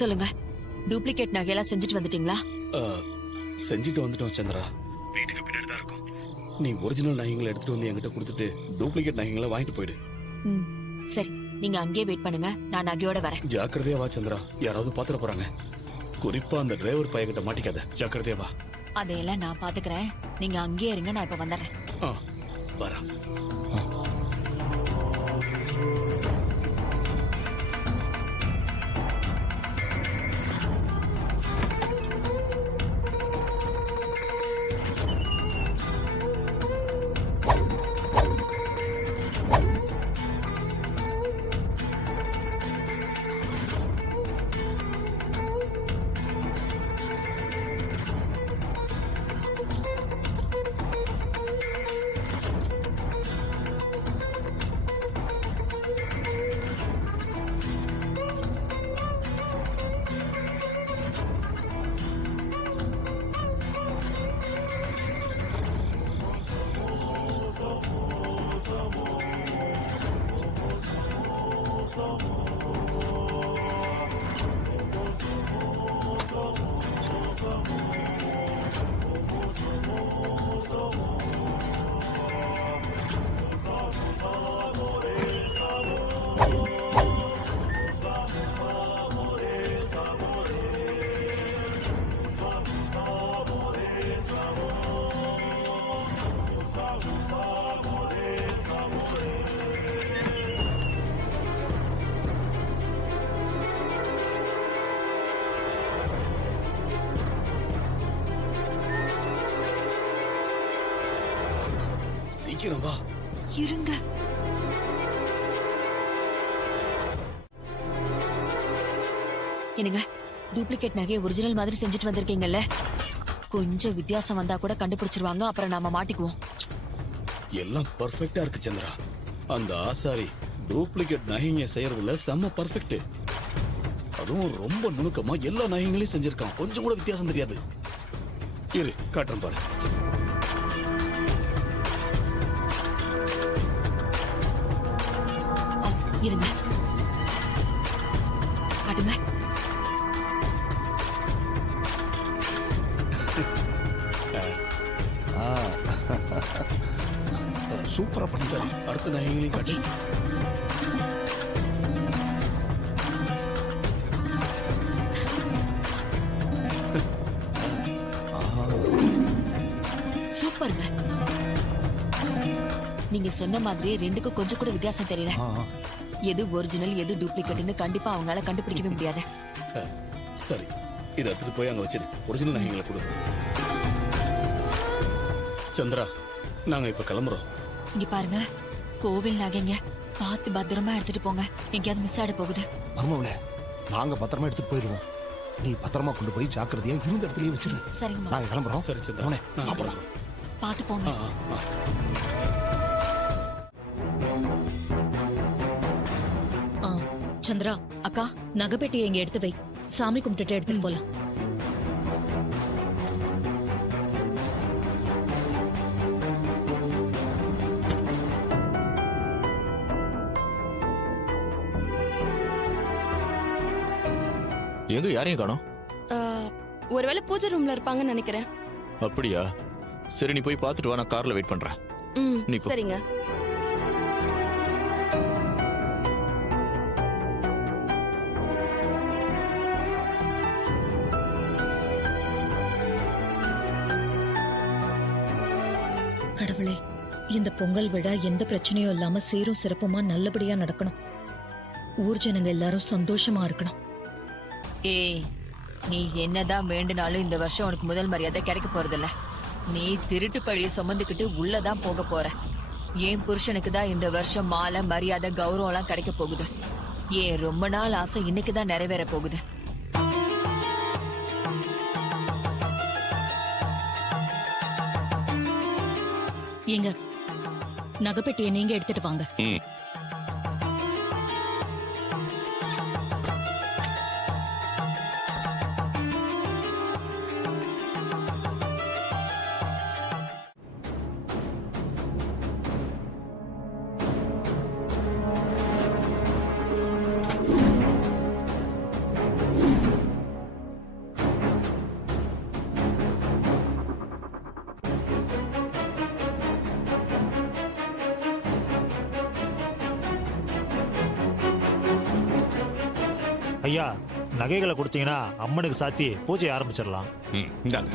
சொல்லுங்க, டூப்ளிகேட் நகையெல்லாம் செஞ்சுட்டு வந்துட்டீங்களா? செஞ்சுட்டு வந்துட்டோம் சந்திரா. வீட்டுக்கு பின்னாடி தான் இருக்கும். நீ ஒரிஜினல் நகைங்களை எடுத்துட்டு வந்து என்கிட்ட கொடுத்துட்டு டூப்ளிகேட் நகைங்களை வாங்கிட்டு போயிடு. சரி, நீங்க அங்கேயே வெயிட் பண்ணுங்க, நான் நகையோட வரேன். ஜாக்கிரதையா வா சந்திரா, யாராவது பாத்துற போறாங்க. குறிப்பா அந்த டிரைவர் பையன்கிட்ட மாட்டிக்காத. ஜாக்கிரதையா வா. அதையெல்லாம் நான் பாத்துக்கிறேன், நீங்க அங்கேயே இருங்க, நான் இப்ப வந்துடுறேன். வரா. சீக்கிரம் வா. இருங்க. என்னங்க, டூப்ளிகேட் நகையை ஒரிஜினல் மாதிரி செஞ்சுட்டு வந்திருக்கீங்கல்ல, கொஞ்சம் வித்தியாசம் வந்தா கூட கண்டுபிடிச்சிருவாங்க, அப்புறம் நாம மாட்டிக்குவோம். எல்லாம் பர்ஃபெக்ட்டா இருக்கு சந்திரா. அந்த ஆசாரி டூப்ளிகேட் நகைங்க செய்யறதுல செம்ம பர்ஃபெக்ட். அதுவும் ரொம்ப நுணுக்கமா எல்லா நகைகளையும் செஞ்சிருக்கான். கொஞ்சம் கூட வித்தியாசம் தெரியாது. இரு, காட்டுறேன் பாரு. இருங்க, காட்டுங்க. சூப்பரா பண்ணிக்கலாம். அடுத்த நகைகளையும் காட்டு. சூப்பர்ங்க. நீங்க சொன்ன மாதிரியே ரெண்டுக்கும் கொஞ்சம் கூட வித்தியாசம் தெரியல. எது ஒரிஜினல் எது டூப்ளிகேட்னு கண்டிப்பா அவங்களால கண்டுபிடிக்கவே முடியாது. சரி, இதை எடுத்துட்டு போய் அங்க வச்சிரு. ஒரிஜினல் நகைகளை கொடு. சந்திரா, நாங்க இப்ப கிளம்புறோம். இங்க பாருங்க, கோவில் நகைங்க, பார்த்து பத்திரமா எடுத்துட்டு போங்க. எங்கேயாவது மிஸ் ஆட போகுது. மர்மவளே, நாங்க பத்திரமா எடுத்துட்டு போயிடுவோம். நீ பத்திரமா கொண்டு போய் ஜாக்கிரதையா இருந்த இடத்துலயே வச்சிரு. சரிங்க, நாங்க கிளம்புறோம். சரி சந்திரா, பார்த்து போங்க. சந்திரா, அக்கா, நகைப்பெட்டியை இங்க எடுத்து வை. சாமி கும்பிட்டுட்டு எடுத்துட்டு போலாம். எங்க யாரையும் காணோம்? ஒருவேளை பூஜை ரூம்ல இருப்பாங்கன்னு நினைக்கிறேன். அப்படியா? சரி, நீ போய் பாத்துட்டு வா, நான் கார்ல வெயிட் பண்றேன். நீ போ. சரிங்க. கடவுளே, இந்த பொங்கல் விழா எந்த பிரச்சனையும் இல்லாம சீரும் சிறப்புமா நல்லபடியா நடக்கணும். ஊர் ஜனங்க எல்லாரும் சந்தோஷமா இருக்கணும். ஏய், நீ என்னதான் வேண்டுனாலும் இந்த வருஷம் உனக்கு முதல் மரியாதை கிடைக்க போறதில்ல. நீ திருட்டு பழிய சுமந்துக்கிட்டு உள்ளதான் போக போற. என் புருஷனுக்கு தான் இந்த வருஷம் மாலை மரியாதை கௌரவம் எல்லாம் கிடைக்க போகுது. ஏன் ரொம்ப நாள் ஆசை இன்னைக்குதான் நிறைவேற போகுது. ஏங்க, நகைப்பெட்டியை நீங்க எடுத்துட்டு வாங்க. ஐயா நகைகளை கொடுத்தீங்கன்னா அம்மனுக்கு சாத்தி பூஜை ஆரம்பிச்சிடலாம். ம், இந்தாங்க.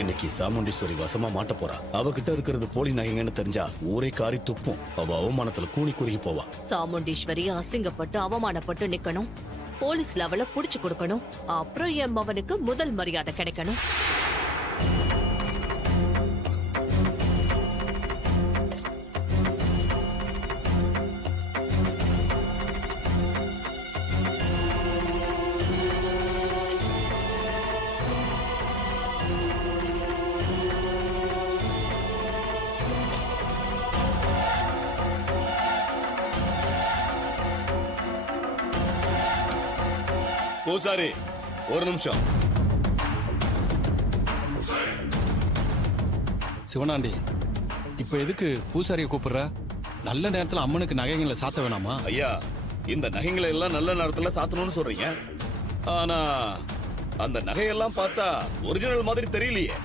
இன்னைக்கு சாமுண்டீஸ்வரி வசமா மாட்ட போறா. அவகிட்ட இருக்கிறது போலி நகைங்கன்னு தெரிஞ்சா ஊரே காரி துப்பும். அவ அவமானத்துல கூனி குறுகி போவா. சாமுண்டீஸ்வரி அசிங்கப்பட்டு அவமானப்பட்டு நிக்கணும், போலீஸ்ல அவளை புடிச்சு கொடுக்கணும், அப்புறம் என் மவனுக்கு முதல் மரியாதை கிடைக்கணும். பூசாரி ஒரு நிமிஷம். சிவனாண்டி, இப்ப எதுக்கு பூசாரியை கூப்பிடுற? நல்ல நேரத்துல அம்மனுக்கு நகைகளை சாத்த வேணாமா? ஐயா, இந்த நகைங்களை எல்லாம் நல்ல நேரத்துல சாத்தணும்னு சொல்றீங்க. ஆனா அந்த நகையெல்லாம் பார்த்தா ஒரிஜினல் மாதிரி தெரியலையே.